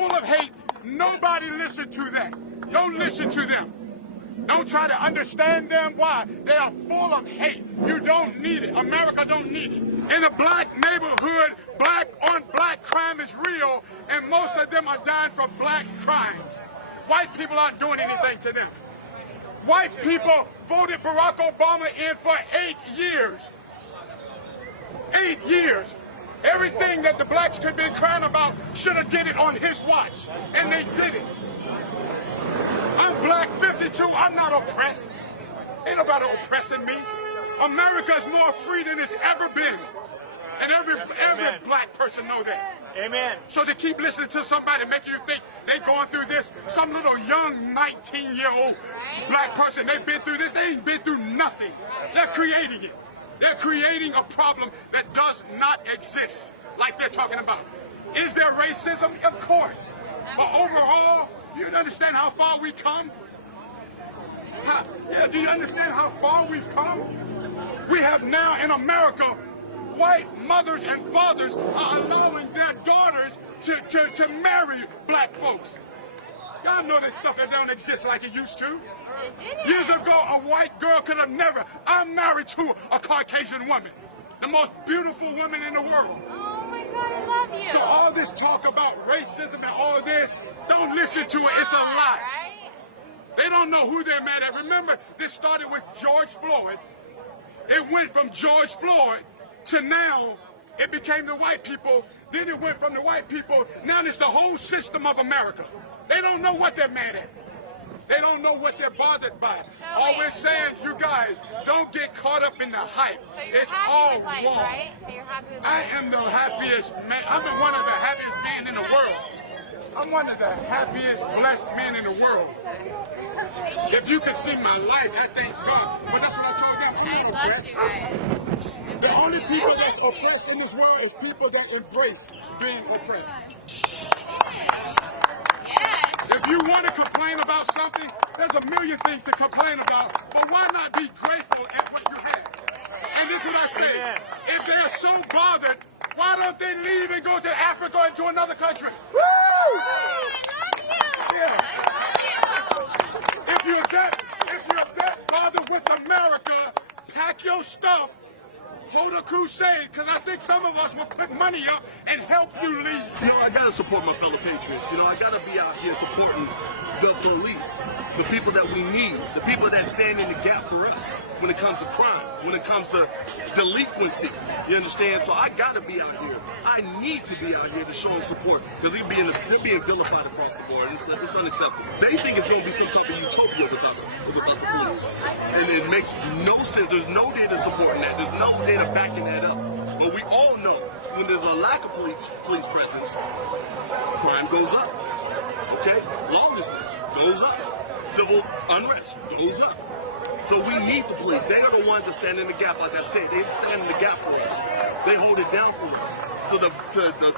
full of hate. Nobody listen to that. Don't listen to them. Don't try to understand them. Why? They are full of hate. You don't need it. America don't need it. In a black neighborhood, black on black crime is real, and most of them are dying from black crimes. White people aren't doing anything to them. White people voted Barack Obama in for 8 years. 8 years. Everything that the blacks could be crying about should have did it on his watch, and they didn't. I'm black 52, I'm not oppressed. Ain't nobody oppressing me. America is more free than it's ever been. And every black person know that. Amen. So to keep listening to somebody making you think they going through this, some little young 19-year-old black person, they've been through this, they ain't been through nothing. They're creating it. They're creating a problem that does not exist, like they're talking about. Is there racism? Of course. But overall, you understand how far we've come? Do you understand how far we've come? We have now in America, white mothers and fathers are allowing their daughters to marry black folks. Y'all know this stuff that don't exist like it used to. Years ago, a white girl could have never. I'm married to a Caucasian woman, the most beautiful woman in the world. Oh my God, I love you. So all this talk about racism and all this, don't listen to it. It's a lie. They don't know who they're mad at. Remember, this started with George Floyd. It went from George Floyd to now it became the white people. Then it went from the white people. Now it's the whole system of America. They don't know what they're mad at. They don't know what they're bothered by. All we're saying, you guys, don't get caught up in the hype. So you're it's happy all with life, wrong. right? So you're happy with I life. am the happiest man. I'm one of the happiest men in the world. I'm one of the happiest, blessed men in the world. If you could see my life, I thank God. But that's what I told them. I'm not I love oppressed. you guys. The only people that's oppressed in this world is people that embrace being oppressed. Yes. If you want to complain about something, there's a million things to complain about, but why not be grateful at what you have? And this is what I say. If they're so bothered, why don't they leave and go to Africa and to another country? Woo! I love you. Yeah. I love you. If you're that bothered with America, pack your stuff, hold a crusade, because I think some of us will put money up and help you leave. You know, I gotta support my fellow patriots. You know, I gotta be out here supporting the police, the people that we need, the people that stand in the gap for us when it comes to crime, when it comes to delinquency. You understand? So I gotta be out here. I need to be out here to show them support, because they're being vilified across the board. It's unacceptable. They think it's gonna be some type of utopia without the police, and it makes no sense. There's no data supporting that. There's no data backing that up. But we all know when there's a lack of police presence, crime goes up. Okay? Lawlessness goes up. Civil unrest goes up. So we need the police. They are the ones that stand in the gap. Like I said, they stand in the gap for us. They hold it down for us. So to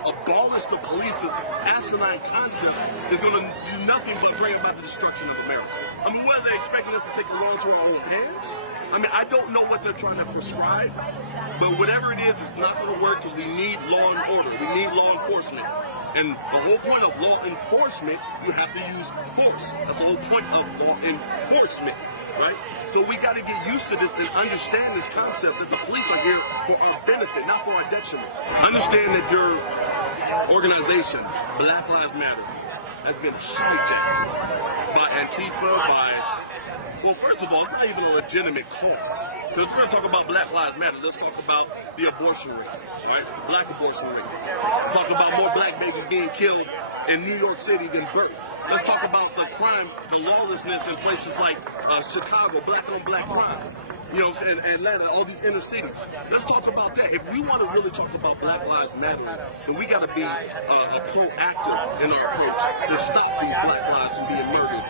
abolish the police's asinine concept is going to do nothing but bring about the destruction of America. I mean, what are they expecting us to take the law into our own hands? I mean, I don't know what they're trying to prescribe, but whatever it is, it's not going to work, because we need law and order. We need law enforcement. And the whole point of law enforcement, you have to use force. That's the whole point of law enforcement, right? So we got to get used to this and understand this concept that the police are here for our benefit, not for our detriment. Understand that your organization, Black Lives Matter, has been hijacked by Antifa, well, first of all, it's not even a legitimate cause. Because we're going to talk about Black Lives Matter. Let's talk about the abortion rate, right? Black abortion rate. Talk about more black babies being killed in New York City than birth. Let's talk about the crime, the lawlessness in places like Chicago, black-on-black crime. You know what I'm saying? Atlanta, all these inner cities. Let's talk about that. If we want to really talk about Black Lives Matter, then we got to be proactive in our approach to stop these black lives from being murdered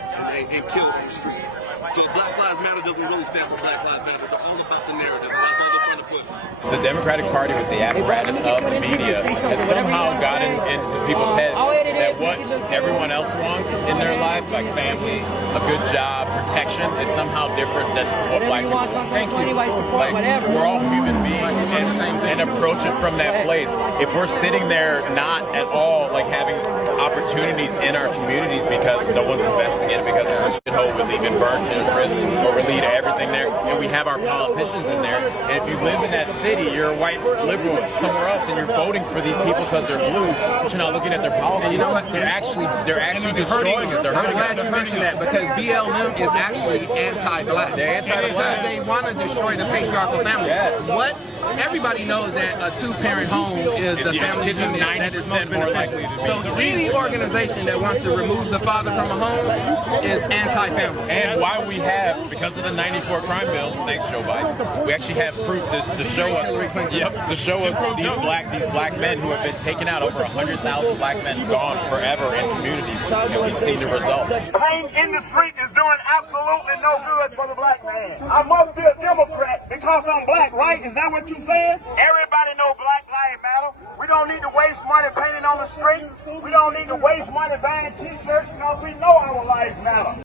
and killed on the street. So Black Lives Matter doesn't really stand for Black Lives Matter. They're all about the narrative, and that's all they're trying to push. The Democratic Party, with the apparatus of the media, has somehow gotten into people's heads that what everyone else wants in their life, like family, a good job, protection, is somehow different than what black people want. Thank you. Like, we're all human beings and approach it from that place. If we're sitting there not at all like having opportunities in our communities because no one's investing in it, because the shithole would leave in burnt to prison or would lead to everything there, and we have our politicians in there, and if you live in that city, you're a white liberal somewhere else, and you're voting for these people because they're blue, but you're not looking at their policies. And you know what? They're actually destroying it. They're I'm hurting glad it. you mentioned that, because BLM is actually anti-black. They're anti-black. Because they want to destroy the patriarchal family. Yes. What? Everybody knows that a two-parent home is the family kids are unit that is most 90% more likely beneficial. to So any organization that wants to remove the father from a home is anti-family. And why we have, because of the '94 crime bill, thanks Joe Biden, we actually have proof to show us, to show us these black men who have been taken out, over 100,000 black men gone forever in communities, and we've seen the results. Pain in the street is doing absolutely no good for the black man. I must be a Democrat because I'm black, right? Is that what you're saying? Everybody know Black Lives Matter. We don't need to waste money painting on the street. We don't need to waste money buying t-shirts because we know our lives matter.